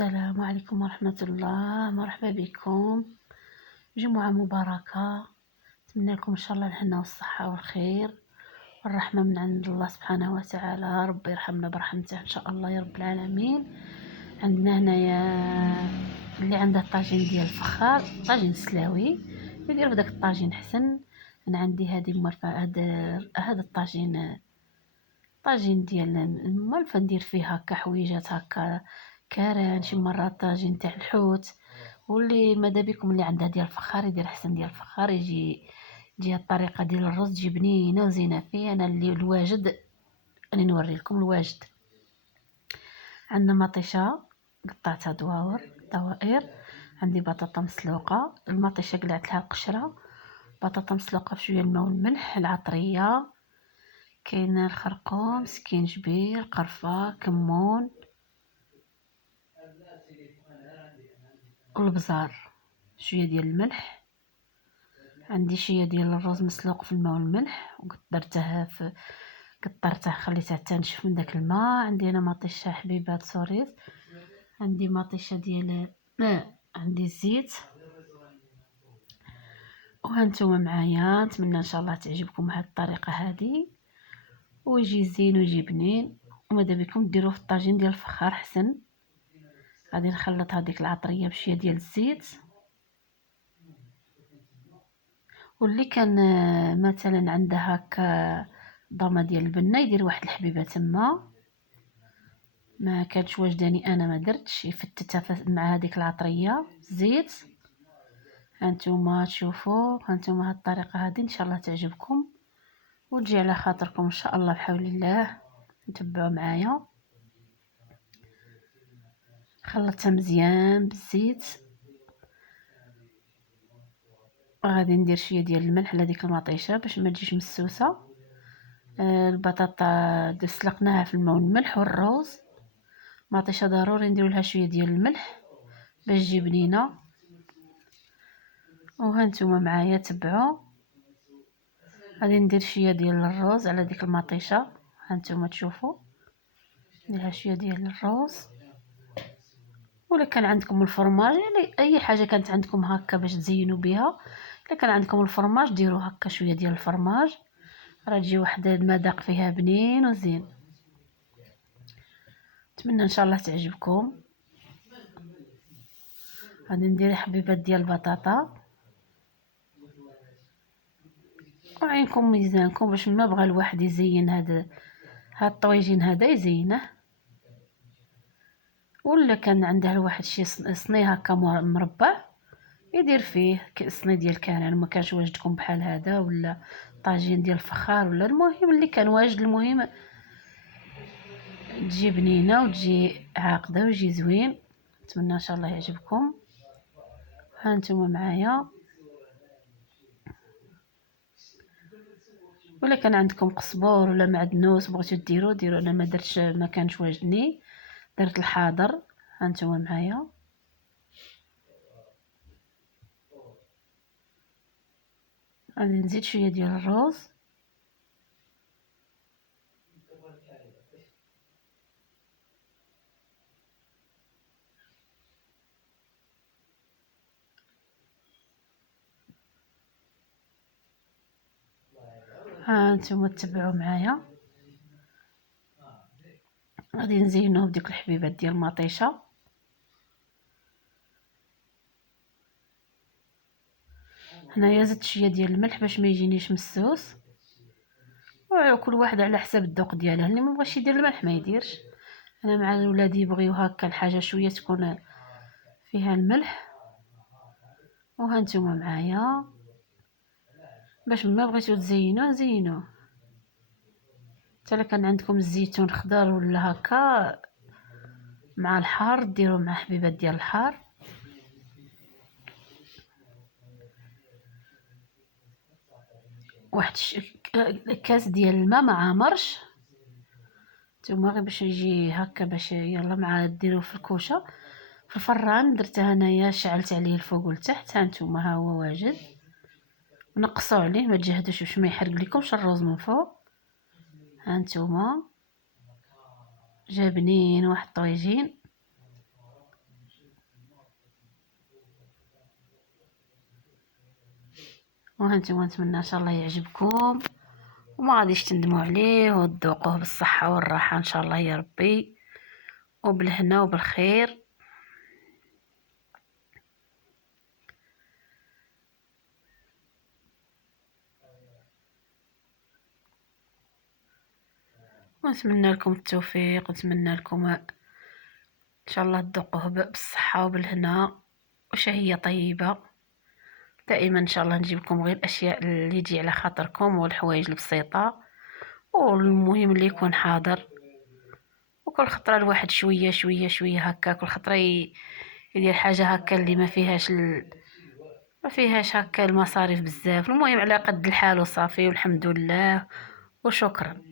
السلام عليكم ورحمة الله. مرحبا بكم، جمعة مباركة. نتمنى لكم إن شاء الله الهنا والصحة والخير والرحمة من عند الله سبحانه وتعالى. ربي يرحمنا برحمته إن شاء الله يا رب العالمين. عندنا هنايا اللي عنده طاجين ديال الفخار، طاجين سلاوي، يدير بداك الطاجين حسن. أنا عندي هذه هذا الطاجين، طاجين ديال المالفه، ندير فيه هكا حويجات هكا كاران، شي مرات طاجين تاع الحوت. واللي ماذا بكم اللي عندها ديال الفخار يدير حسن ديال الفخار، يجي الطريقه ديال الرز تجي بنينه وزينه فيه. انا اللي الواجد راني نوري لكم الواجد. عندنا مطيشه قطعتها دوائر، عندي بطاطا مسلوقه، المطيشه قلعت لها القشره، بطاطا مسلوقه بشويه الماء والملح، العطريه، كاين الخرقوم، سكينجبير، قرفه، كمون، والبزار، شويه ديال الملح. عندي شويه ديال الرز مسلوق في الماء والملح، قطرته خليته تنشف من داك الماء. عندي انا مطيشه حبيبات سوريس، عندي مطيشه ديال عندي الزيت. وهانتوما معايا، نتمنى ان شاء الله تعجبكم هاد الطريقه هذه، ويجي زين ويجي بنين. وماذا بكم ديروه في الطاجين ديال الفخار حسن. غادي نخلط هذيك العطريه بشويه ديال الزيت. واللي كان مثلا عنده هكا ضامه ديال البنه يدير واحد الحبيبه تما، ما كانتش واجداني انا ما درتش، يفتتها مع هذيك العطريه زيت. هانتوما تشوفوا، هانتوما هاد الطريقه هذه ان شاء الله تعجبكم وتجي على خاطركم ان شاء الله بحول الله. تبعوا معايا. خلطتها مزيان بالزيت. غادي ندير شويه ديال الملح لهذيك المطيشه باش ما تجيش مسوسه. البطاطا سلقناها في الماء والملح، والروز مطيشه ضروري نديروا لها شويه ديال الملح باش تجي بنينه. وهانتوما معايا تبعوا. غادي ندير شويه ديال الروز على ديك المطيشه، هانتوما تشوفوا، نديرها شويه ديال الروز. ولا كان عندكم الفرماج، يعني اي حاجه كانت عندكم هكا باش تزينوا بها. الا كان عندكم الفرماج ديروا هكا شويه ديال الفرماج، راه تجي واحد المذاق فيها بنين وزين. نتمنى ان شاء الله تعجبكم. غادي ندير حبيبات ديال البطاطا، وعينكم ميزانكم باش ما بغى الواحد يزين هاد الطويجين هذا يزينه. ولا كان عنده الواحد شي صني هكا مربع يدير فيه صني ديال كانان، ما كانش واجدكم بحال هذا، ولا طاجين ديال الفخار، ولا المهم اللي كان واجد. المهم تجي بنينه وتجي عاقده ويجي زوين. نتمنى ان شاء الله يعجبكم. هانتوما معايا. ولا كان عندكم قزبور ولا معدنوس بغيتو ديروا. انا ما درتش، ما كانش واجدني، درت الحاضر. هانتوما معايا. غادي نزيد شويه ديال الروز. هانتوما تبعوا معايا. غادي نزينوه بديك الحبيبات ديال المطيشه. هنايا زدت شويه ديال الملح باش ما يجينيش مسوس، وكل واحد على حسب الذوق ديالها. اللي ما بغاش يدير الملح ما يديرش. انا مع الولاد يبغيو هكا الحاجه شويه تكون فيها الملح. وهانتوما معايا باش ما بغيتو تزينوه زينوه. حتى كان عندكم الزيتون خضر ولا هكا مع الحار ديروا مع حبيبات ديال الحار. واحد كاس ديال الماء ما عامرش، نتوما غير باش يجي هكا، باش يلا مع ديروه في الكوشه في الفران. درته انايا، شعلت عليه الفوق والتحت. هانتوما ها هو واجد. نقصوا عليه، ما تجهدوش باش ما يحرق لكمش الروز من فوق. هانتوما جا بنين واحد الطويجين. وهانتوما نتمنى ان شاء الله يعجبكم وما غاديش تندموا عليه وتذوقوه بالصحة والراحة ان شاء الله يا ربي، وبالهنا وبالخير. ونتمنى لكم التوفيق، ونتمنى لكم ان شاء الله تذوقوه بالصحة وبالهنا وشهية طيبة. دائما ان شاء الله نجيب لكم غير الاشياء اللي تجي على خاطركم والحوايج البسيطة، والمهم اللي يكون حاضر. وكل خطرة الواحد شوية شوية شوية هكا، كل خطرة يدير حاجة هكا اللي ما فيهاش هكا المصاريف بزاف، المهم على قد الحال وصافي والحمد لله وشكرا.